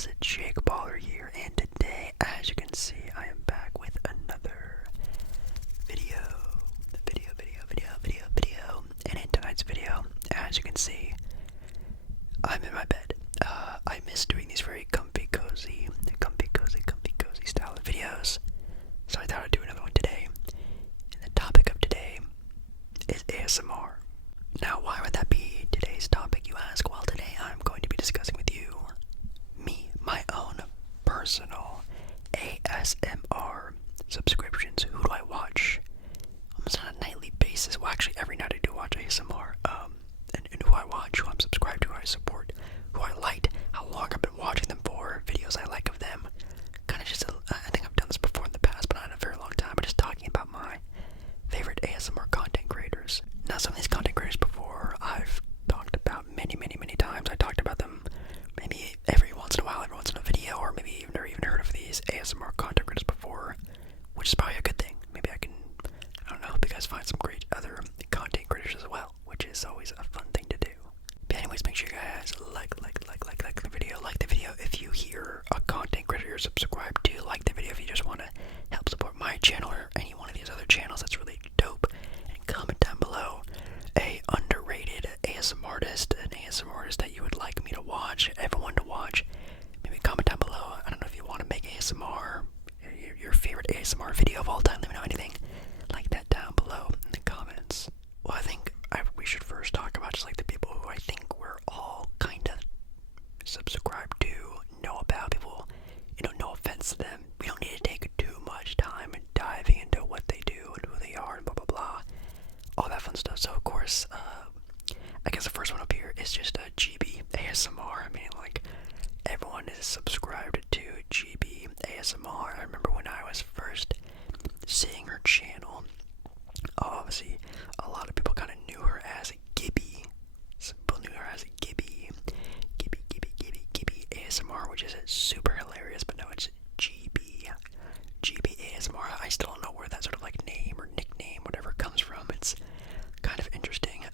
guys, Jake Baller here, and today, as you can see, I am back with another video. And in tonight's video, as you can see, I'm in my bed. I miss doing these very comfy, cozy style of videos, so I thought I'd do another one today. And the topic of today is ASMR. Now, why would that be today's topic, you ask? Well, today I'm going to be discussing with you my own personal ASMR subscriptions. Who do I watch almost on a nightly basis? Well, actually, every night I do watch ASMR. And who I watch, who I'm subscribed to, who I support, who I liked, how long I've been watching them for, videos I like of them. Kind of just, I think I've done this before in the past, but not in a very long time. But just talking about my favorite ASMR content creators. Now, some of these content creators before I've talked about many times. I talked about them maybe every once in a while, every once in a video, or maybe you've never even heard of these ASMR content creators before, which is probably a good thing. Maybe I don't know, help you guys find some great other content creators as well, which is always a fun thing to do. But anyways, make sure you guys like the video. Like the video if you hear a content creator you're subscribed to. Like the video if you just want to help support my channel or any one of these other channels. That's really dope. And comment down below a underrated ASMR artist, an ASMR artist that you would like me to watch, everyone to watch. Maybe comment down below. I don't know if you want to make ASMR, your favorite ASMR video of all time. Let me know anything like that down below in the comments. Well, I think we should first talk about just like the people who I think we're all kind of subscribed to, know about. People, no offense to them. We don't need to take too much time and diving into what they do and who they are and blah blah blah. All that fun stuff. So of course, I guess the first one up here is just GB ASMR. I mean, like, everyone is subscribed to GB ASMR. I remember when I was first seeing her channel, obviously, a lot of people kind of knew her as Gibby. Some people knew her as Gibby ASMR, which is super hilarious, but no, it's GB ASMR. I still don't know where that sort of like name or nickname, whatever, comes from. It's kind of interesting.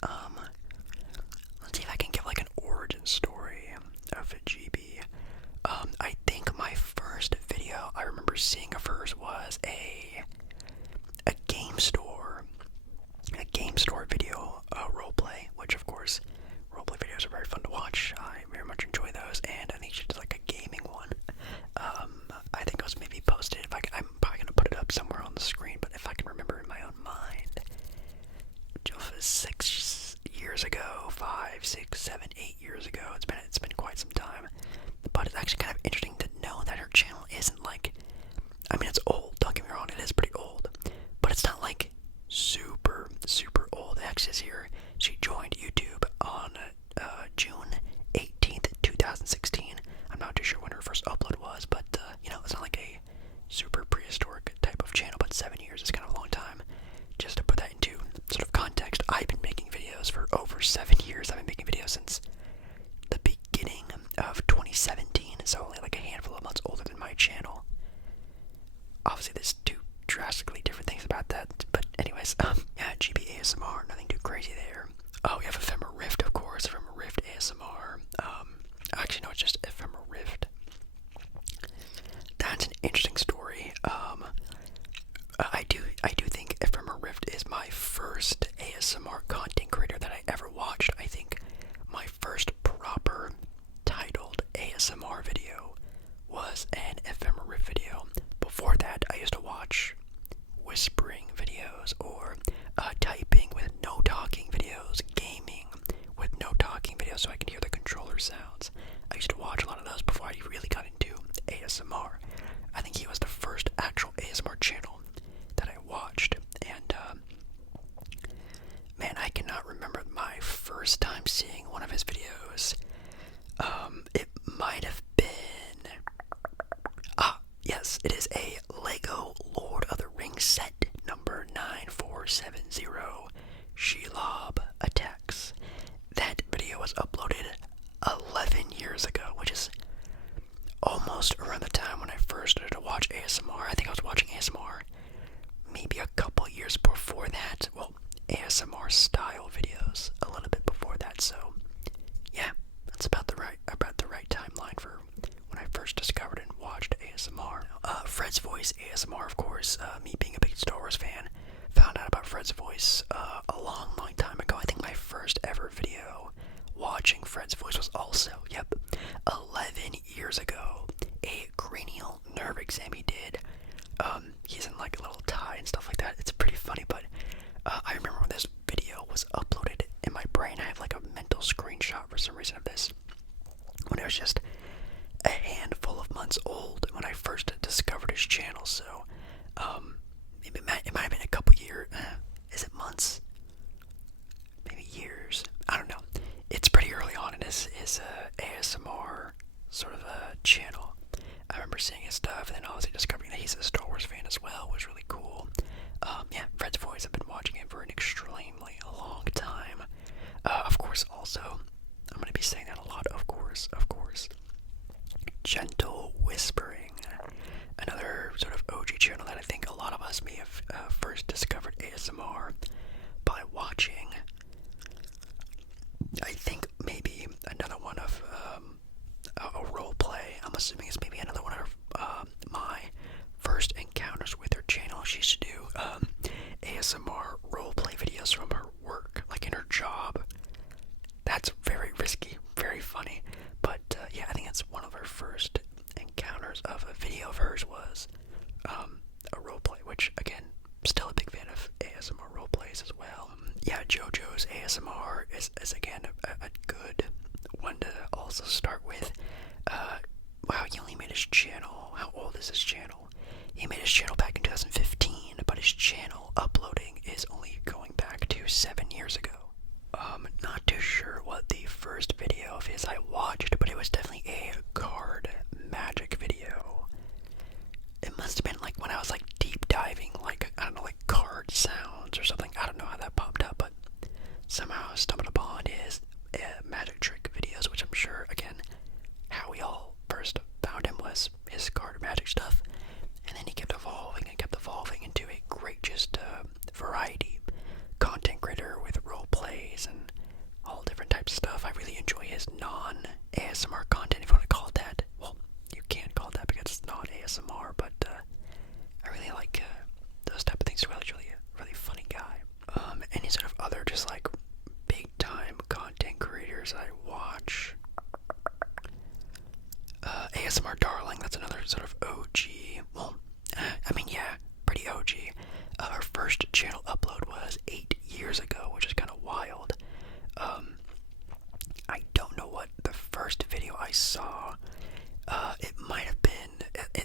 Let's see if I can give like an origin story of GB. I think my first video I remember seeing of hers was a game store video, roleplay, which of course roleplay videos are very fun to watch. I very much enjoy those, and I think she did like a gaming one. I think it was maybe posted. I'm probably gonna put it up somewhere on the screen, but if I can remember in my own mind, which was 6 years ago, 5, 6, 7, 8 years ago. It's been quite some time, but it's actually kind of interesting to know that her channel isn't like, I mean, it's old. Don't get me wrong, it is pretty old, but it's not like super old. It actually says here she joined YouTube on June 18th, 2016. I'm not too sure when her first upload was, but it's not like a super prehistoric type of channel, but 7 years is kind of a long time. Just to put that into sort of context, I've been making videos for over 7 years. I've been making videos since the beginning of 2017, so only like a handful of months older than my channel. Obviously, there's two drastically different things about that, but anyways, yeah, GB ASMR, nothing too crazy there. Oh, we have Ephemera Rift, of course, Ephemera Rift ASMR. Actually, no, it's just Ephemera Rift. That's an interesting story. I do think Ephemera Rift is my first ASMR content creator that I ever watched. I think my first proper titled ASMR video was an Ephemera Rift video. Before that, I used to watch whispering videos or typing with no talking videos, gaming with no talking videos so I can hear the controller sounds. I used to watch a lot of those before I really got into ASMR. I think he was the first actual ASMR channel that I watched, and man, I cannot remember my first time seeing one of his videos. It might have been, yes, it is a Lego Lord of the Rings set number 9470, Shelob Attacks. That video was uploaded 11 years ago, which is almost around the time when I first started to watch ASMR. I think I was watching ASMR maybe a couple years before that. Well, ASMR style videos a little bit before that, so yeah, that's about the right timeline for when I first also, yep, 11 years ago, a cranial nerve exam he did. He's in like a little tie and stuff like that. It's pretty funny, but I remember when this video was uploaded in my brain, I have like a mental screenshot for some reason of this, when it was just a handful of months old when I first discovered his channel. So it might have been a couple years. Is it months? Maybe years. I don't know. It's pretty early on in his ASMR sort of a channel. I remember seeing his stuff, and then obviously discovering that he's a Star Wars fan as well was really cool. Yeah, Fred's Voice, I've been watching him for an extremely long time. Of course, also, I'm going to be saying that a lot, of course. Gentle Whispering, another sort of OG channel that I think a lot of us may have first discovered ASMR by watching. I think maybe another one of a roleplay. I'm assuming it's maybe another one of my first encounters with her channel. She used to do ASMR roleplay videos from her work, like in her job. That's very risky, very funny. But yeah, I think that's one of her first encounters of a video of hers was a roleplay, which again, still a big fan of ASMR roleplays as well. Yeah, JoJo's ASMR is again a good one to also start with. Wow, he only made his channel. How old is his channel? He made his channel back in 2015, but his channel uploading is only going back to 7 years ago. Not too sure what the first video of his I watched, but it was definitely a card magic video. It must have been like when I was like deep diving, like, I don't know, like card sounds or something. I don't know how that popped up, but somehow I stumbled upon his magic trick videos, which I'm sure, again, how we all first found him was his card magic stuff. And then he kept evolving into a great just variety content creator with role plays and all different types of stuff. I really enjoy his non-ASMR content, if you want to call it that. Well, you can't call it that because it's not ASMR, but I really like those type of things. Really funny guy. Any sort of other just like big time content creators I watch. ASMR Darling, that's another sort of OG. Well, I mean, yeah, pretty OG. Her first channel upload was 8 years ago, which is kind of wild. I don't know what the first video I saw. It might have been.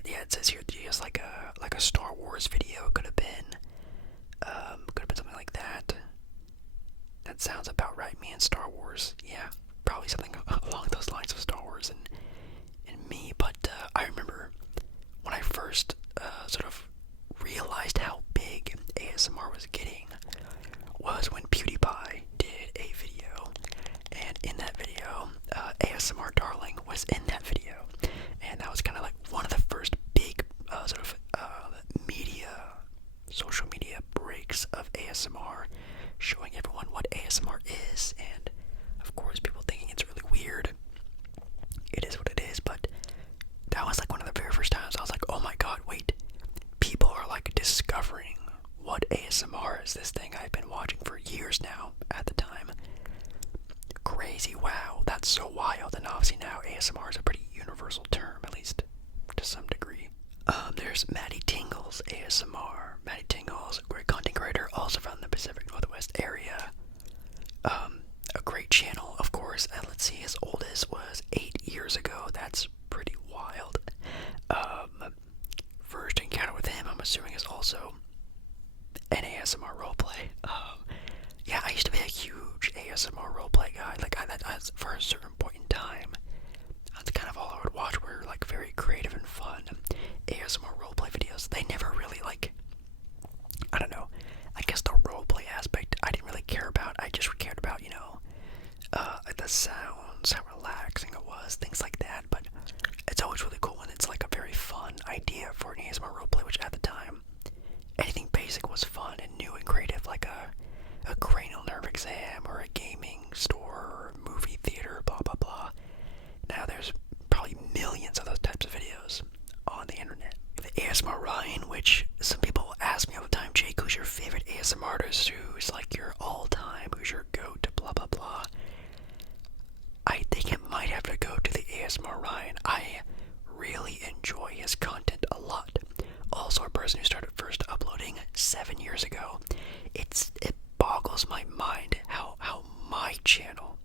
Yeah, it says here just like a Star Wars video. Could have been something like that. That sounds about right. Me and Star Wars. Yeah, probably something along those lines of Star Wars and me. But I remember when I first sort of realized how big ASMR was getting was when PewDiePie did a video, and in that video, ASMR Darling was in that video, and that was kind of like one of the first big sort of social media breaks of ASMR, showing everyone what ASMR is, and of course people thinking it's really weird. It is what it is, but that was like one of the very first times I was like, oh my god, wait, people are like discovering what ASMR is, this thing I've been watching for years now at the time. Crazy, wow, that's so wild. And obviously now ASMR is a pretty universal term, at least to some degree. There's Maddie Tingles ASMR. Maddie Tingles, a great content creator, also from the Pacific Northwest area. A great channel, of course, and let's see, his oldest was 8 years ago. That's pretty wild. First encounter with him, I'm assuming, is also an ASMR roleplay. Yeah, I used to be a huge ASMR roleplay guy. Like, for a certain point in time, that's kind of all I would watch. Were like very creative and fun ASMR roleplay videos. They never really like, I don't know. I guess the roleplay aspect I didn't really care about. I just cared about, the sounds, how relaxing it was, things like that. But it's always really cool when it's like a very fun idea for an ASMR roleplay, which at the time, anything basic was fun and new and creative, like a cranial nerve exam or a gaming store or movie theater, blah blah blah. Now there's probably millions of those types of videos on the internet. The ASMR Ryan, which some people ask me all the time, Jake, who's your favorite ASMR artist? Who's like your all-time? Who's your go-to? Blah blah blah. I think it might have to go to the ASMR Ryan. I really enjoy his content a lot. Also, a person who started first uploading 7 years ago. It boggles my mind how my channel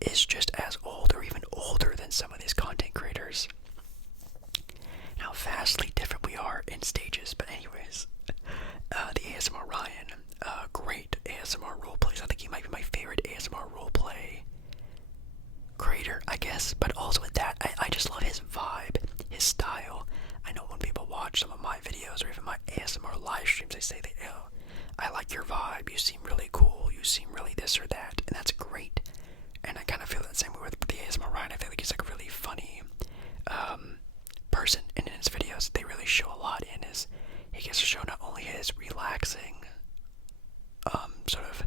is just as old or even older than some of these content creators. How vastly different we are in stages. But anyways, the ASMR Ryan, great ASMR roleplays. I think he might be my favorite ASMR roleplay creator, I guess. But also with that, I just love his vibe, his style. I know when people watch some of my videos or even my ASMR live streams, they say that, oh, I like your vibe, you seem really cool, you seem really this or that, and that's great. And I kind of feel that same way with the ASMR Ryan. I feel like he's like a really funny person, and in his videos, they really show a lot in his, he gets to show not only his relaxing sort of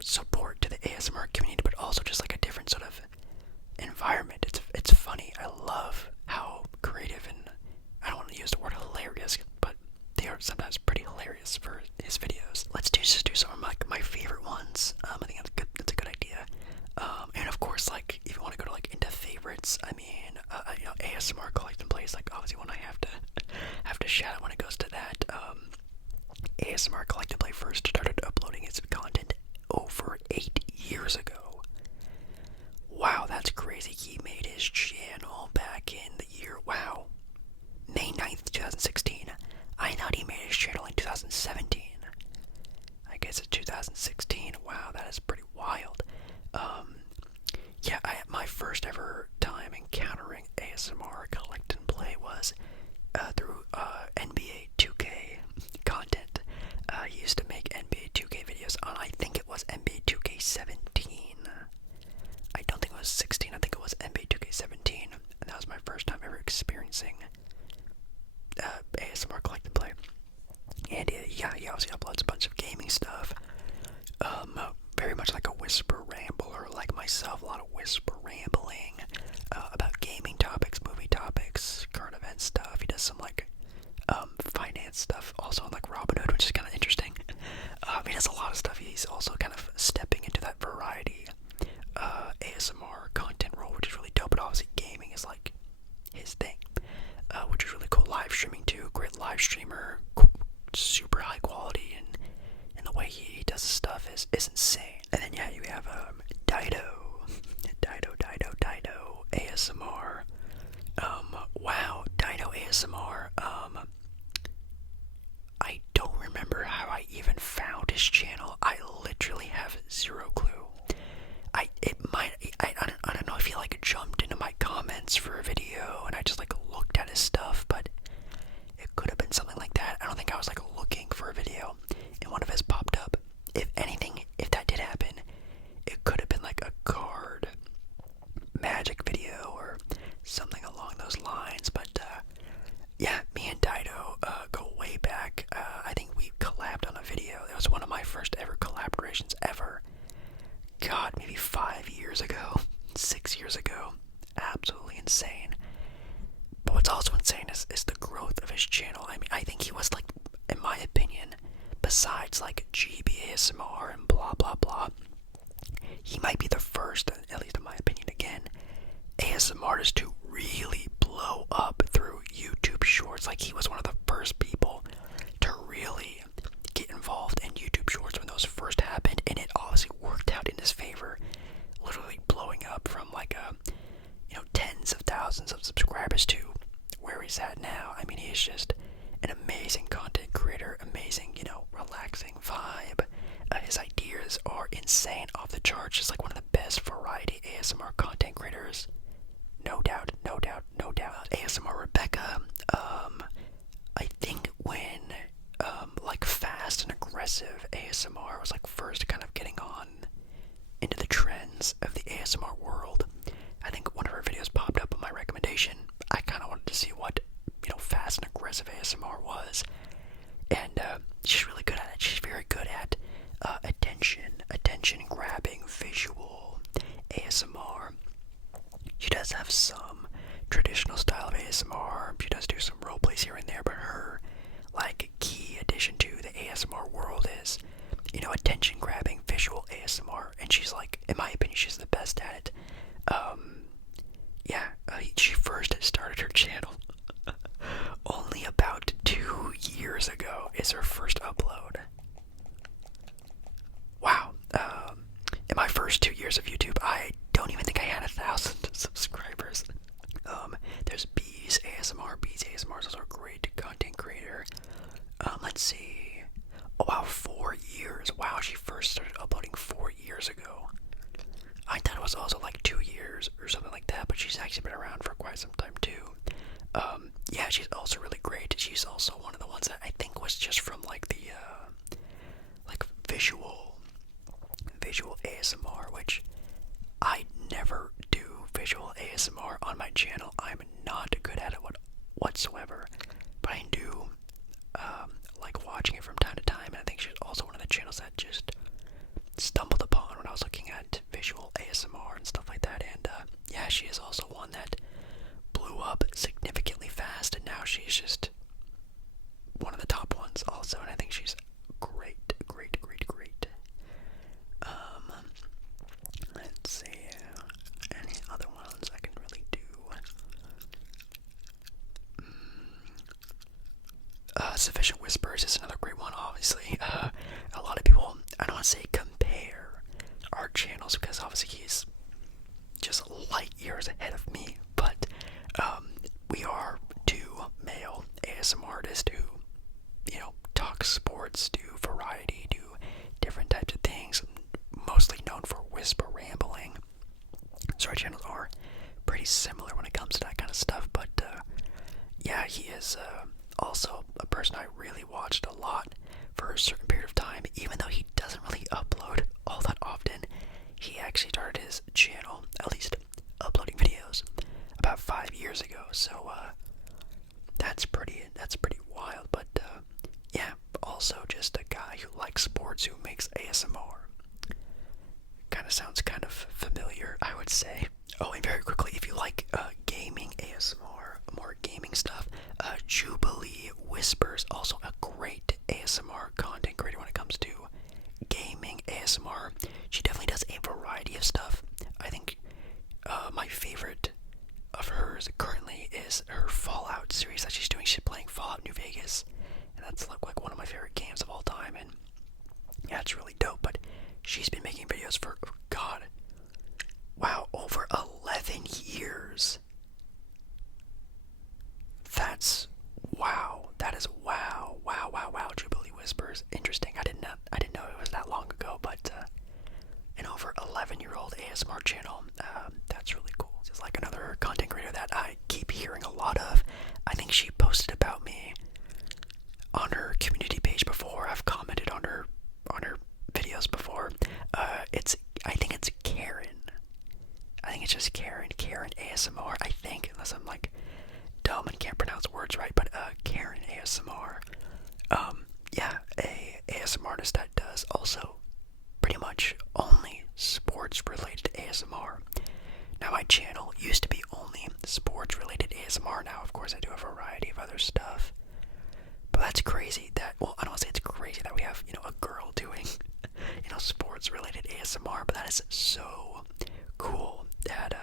support to the ASMR community, but also just like a different sort of environment. It's funny. I love how creative, and I don't want to use the word hilarious, but they are sometimes pretty hilarious for his videos. Let's just do some of my favorite ones. I think that's a good idea. And of course, like if you want to go to like into favorites, I mean, you know, ASMR Collect and Plays, like obviously one I have to shout out when it goes to that. ASMR Collect and Play first started uploading its content over 8 years ago. Wow, that's crazy. He made his channel back in the year, wow, May 9th, 2016. I thought he made his channel in 2017. I guess it's 2016. Wow, that is pretty wild. Yeah, my first ever time encountering ASMR Collect and Play was through NBA 2K content. He used to make NBA 2K videos on, I think it was NBA 2K 17. I don't think it was 16, I think it was NBA 2K 17. And that was my first time ever experiencing ASMR Collect and Play. And yeah, he obviously uploads a bunch of gaming stuff. Very much like a whisper rambler, like myself, a lot of whisper rambling about gaming topics, movie topics, current event stuff. He does some like finance stuff also on like Robinhood, which is kind of interesting. He does a lot of stuff. He's also kind of stepping into that variety ASMR content role, which is really dope. But obviously gaming is like his thing, which is really cool. Live streaming too, great live streamer, super high quality, and the way he does his stuff is insane. And then yeah, you have Dido ASMR. Wow, Dido ASMR. I don't remember how I even found his channel. I literally have zero clue. I don't know if he like jumped into my comments for a video and I just like looked at his stuff, but it could have been something like that. I don't think I was like looking for a video and one of his popped up. If anything, if that did happen, it could have been like a card magic video or something along those lines. But yeah, me and Dido go way back. I think we collabed on a video. It was one of my first ever collaborations ever. God, maybe 5 years ago, 6 years ago. Absolutely insane. But what's also insane is the growth of his channel. I mean, I think he was like, in my opinion, besides like GBASMR and blah blah blah, he might be the first, at least in my opinion again, ASMR artist to really blow up through YouTube Shorts. Like, he was one of the first people to really get involved in YouTube Shorts when those first happened, and it obviously worked out in his favor, literally blowing up from like tens of thousands of subscribers to where he's at now. I mean, he's just an amazing content creator, amazing, relaxing vibe. His ideas are insane, off the charts, just like one of the best variety ASMR content creators. No doubt, no doubt, no doubt. ASMR Rebecca, I think when, like fast and aggressive ASMR was like first kind of getting on into the trends of the ASMR world, I think one of her videos popped up on my recommendation. I kind of wanted to see what, fast and aggressive ASMR was. And she's really good at it. She's very good at attention grabbing visual ASMR. She does have some traditional style of ASMR. She does do some role plays here and there, but her like key addition to the ASMR world is, attention grabbing visual ASMR. And she's like, in my opinion, she's the best at she first started her channel. Only about 2 years ago is her first upload. Wow. In my first 2 years of YouTube, I don't even think I had 1,000 subscribers. There's Bees ASMR. Bees ASMR is also a great content creator. Let's see. Oh wow, 4 years. Wow, she first started uploading 4 years ago. I thought it was also like 2 years or something like that, but she's actually been around for quite some time too. Yeah, she's also really great. She's also one of the ones that I think was just from like the like visual ASMR, which I never do visual ASMR on my channel. I'm not good at it whatsoever, but I do like watching it from time to time, and I think she's also one of the channels that just stumbled upon when I was looking at visual ASMR and stuff like that. And yeah, she is also one that blew up significantly fast, and now she's just one of the top ones also, and I think she's great. Let's see, any other ones I can really do. Sufficient Whispers is another great one, obviously. A lot of people, I don't want to say compare our channels, because obviously he's just light years ahead of me, but we are two male ASMR artists who, you know, talk sports, do variety, do different types of things, mostly known for whisper rambling. So our channels are pretty similar when it comes to that kind of stuff, but yeah, he is also a person I really watched a lot for a certain period of time. Even though he doesn't really upload all that often, he actually started his channel, at least uploading videos, about 5 years ago. So that's pretty wild. But yeah, also just a guy who likes sports, who makes ASMR. Kind of sounds kind of familiar, I would say. Oh, and very quickly, if you like gaming ASMR, more gaming stuff, Jubilee Whispers, also a great ASMR content creator when it comes to gaming ASMR. She definitely does a variety of stuff. I think my favorite of hers currently is her Fallout series that she's doing. She's playing Fallout New Vegas, and that's like one of my favorite games of all time, and yeah, it's really dope. But she's been making videos for, oh god, wow, over 11 years. That's wow. That is wow. Jubilee Whispers. Interesting. I didn't know it was that long ago, but an over 11-year-old ASMR channel. That's really cool. This is like another content creator that I keep hearing a lot of. I think she posted about me on her community page before. I've commented on her videos before. I think it's Karen. I think it's just Karen ASMR, I think, unless I'm like dumb and can't pronounce words right, but Karen ASMR. Yeah, a ASMR artist that does also pretty much only sports related ASMR. Now my channel used to be only sports related ASMR. Now of course I do a variety of other stuff. But that's crazy that, well, I don't want to say it's crazy that we have, you know, a girl doing, you know, sports related ASMR, but that is so cool that,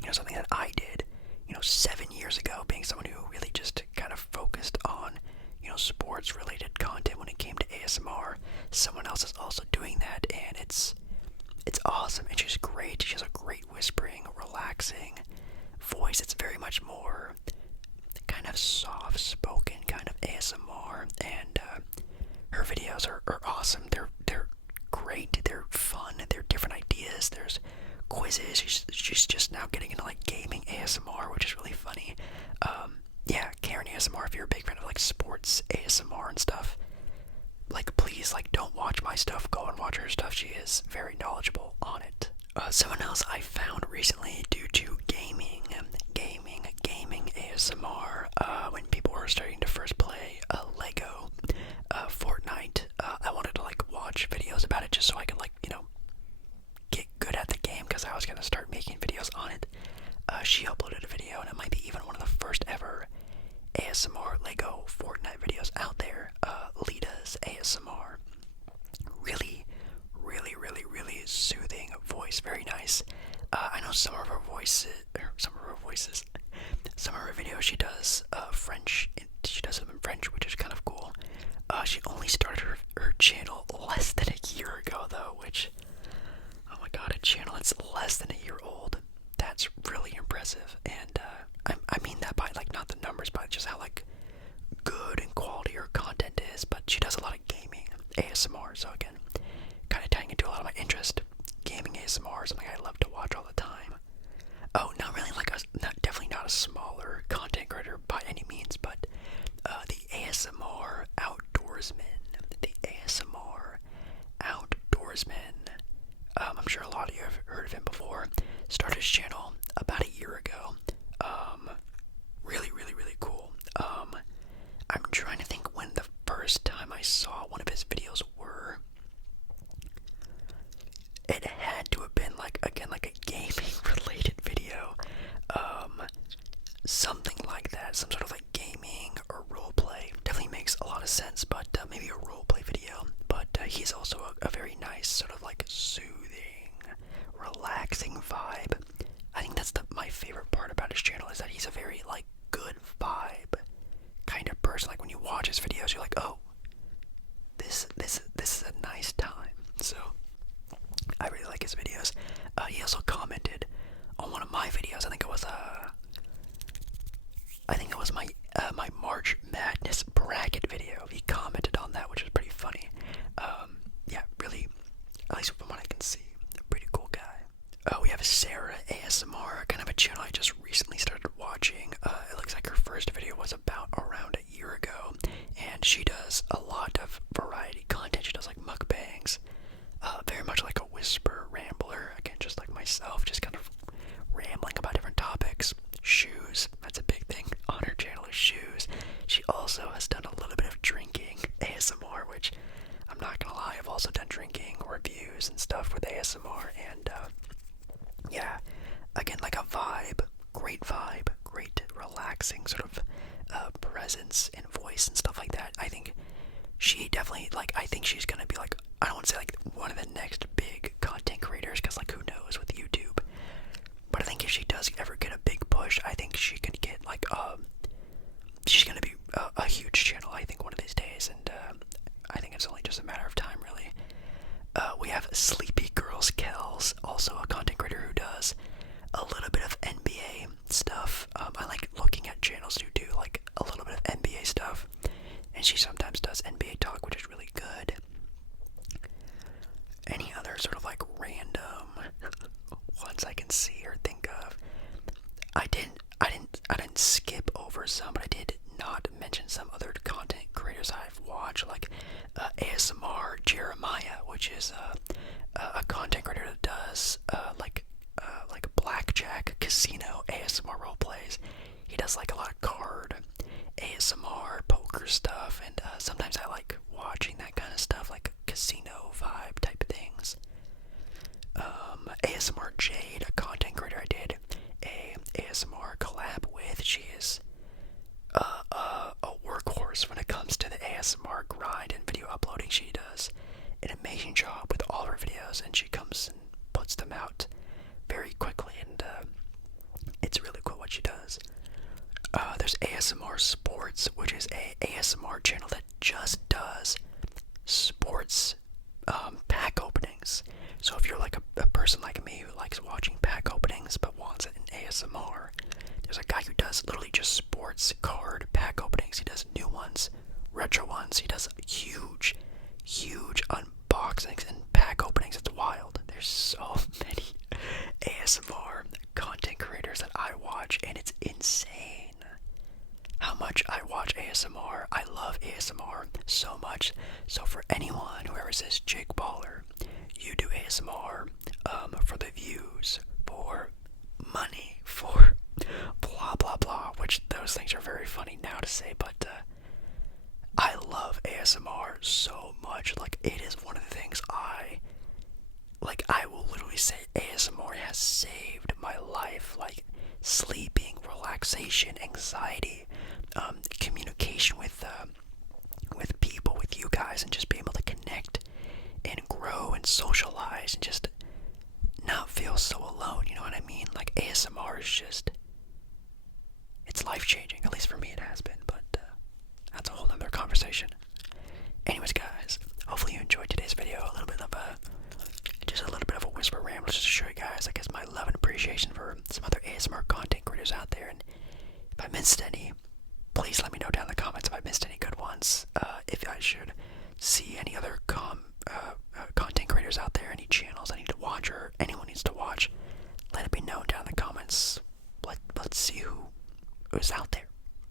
you know, something that I did, you know, 7 years ago, being someone who really just kind of focused on, you know, sports related content when it came to ASMR. Someone else is also doing that, and it's awesome. And she's great. She has a great whispering, relaxing voice. It's very much more kind of soft spoken kind of ASMR, and her videos are awesome. They're great. They're fun. They're different ideas. There's quizzes. She's just now getting into like gaming ASMR, which is really funny. Yeah, Karen ASMR, if you're a big fan of like sports ASMR and stuff, like please, like, don't watch my stuff, go and watch her stuff. She is very knowledgeable on it. Someone else I found recently due to gaming ASMR, when people were starting to first play Lego Fortnite, I wanted to like watch videos about it just so I could, like, you know, get good at the game, because I was gonna start making videos on it. She uploaded a video, and it might be even one of the first ever ASMR Lego Fortnite videos out there. Lita's ASMR. Really soothing voice, very nice. I know some of her videos she does French. She does them in French, which is kind of cool. She only started her channel less than a year ago, though, which, oh my god, a channel that's less than a year old. That's really impressive, and I mean that by like not the numbers, but just how like good and quality her content is. But she does a lot of gaming ASMR, so again, kind of tying into a lot of my interest. Gaming ASMR is something I love to watch all the time. Oh, not really like definitely not a smaller content creator by any means, but the ASMR outdoorsman, the ASMR outdoorsman. I'm sure a lot of you have heard of him before. Started his channel about a year ago. Really, really, really cool. I'm trying to think when the first time I saw one of his videos were. It had to have been like, again, like a gaming related video. Something like that, some sort of like gaming or roleplay. Definitely makes a lot of sense, but maybe a roleplay video. But he's also a very nice, sort of like soothing, relaxing vibe. I think that's my favorite part about his channel, is that he's a very like good vibe kind of person. Like when you watch his videos, you're like, oh, this is a nice time. So I really like his videos. He also commented on one of my videos. I think it was my March Madness bracket video. He commented on that, which is pretty funny. Yeah, really, at least from what I can see, a pretty cool guy. We have Sarah ASMR, kind of a channel I just recently started watching. It looks like her first video was about around a year ago, and she does a lot of variety content. She does like mukbangs, very much like a whisper rambler, again, just like myself, just kind of rambling about different topics. Shoes, that's a big thing on her channel, is shoes. She also has done a little bit of drinking ASMR, which I'm not gonna lie, I've also done drinking reviews and stuff with ASMR, and yeah, again, like a great relaxing sort of presence and voice and stuff like that. I think she definitely, like, I think she's gonna be like, I don't want to say like one of the next big content creators, because like who knows with YouTube, but I think if she does ever get a big push, I think she can get like she's gonna be a huge channel, I think, one of these days, and I think it's only just a matter of time, really. We have Sleepy Girls Kells, also a content creator who does a little bit of NBA stuff. I like looking at channels who do like a little bit of NBA stuff, and she sometimes does NBA talk, which is really good. Any other sort of like random ones I can see or think of? I didn't skip over some, but I did not mention some other content creators I've watched, like ASMR Jeremiah, which is a content creator that does like blackjack casino ASMR role plays. He does like a lot of card ASMR poker stuff, and sometimes I like watching that kind of stuff, like casino vibe type of things. ASMR Jade, a content creator I did a ASMR collab with. She is a workhorse when it comes to the ASMR grind and video uploading. She does an amazing job with all her videos, and she comes and puts them out very quickly, and it's really cool what she does. There's ASMR Sports, which is a ASMR channel that just does sports pack openings. So if you're like a person like me who likes watching pack openings but wants it in ASMR, there's a guy who does literally just sports card pack openings. He does new ones, retro ones. He does huge unboxings and pack openings. It's wild. There's so many ASMR content creators that I watch, and it's insane how much I watch ASMR. I love ASMR so much. So for anyone who ever says, Jake Baller, you do ASMR for the views, for money, for blah blah blah, which those things are very funny now to say, but I love ASMR so much. Like, it is one of the things I will literally say ASMR has saved my life. Like, sleeping, relaxation, anxiety, communication with people, with you guys, and just being able to connect and grow and socialize and just not feel so alone, you know what is just, it's life-changing. At least for me it has been, but that's a whole other conversation. Anyways, guys, hopefully you enjoyed today's video. Just a little bit of a whisper ramble, just to show you guys, I guess, my love and appreciation for some other ASMR content creators out there. And if I missed any, please let me know down in the comments if I missed any good ones. If I should see any other content creators out there, any channels I need to watch or anyone needs to watch, let it be known down in the comments. Let's see who is out there.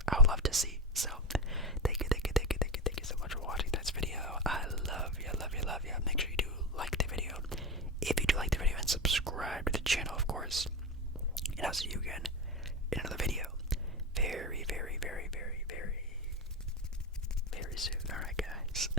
I would love to see. So, thank you so much for watching this video. I love you. Make sure you do like the video. If you do like the video, and subscribe to the channel, of course. And I'll see you again in another video. Very soon. Alright, guys.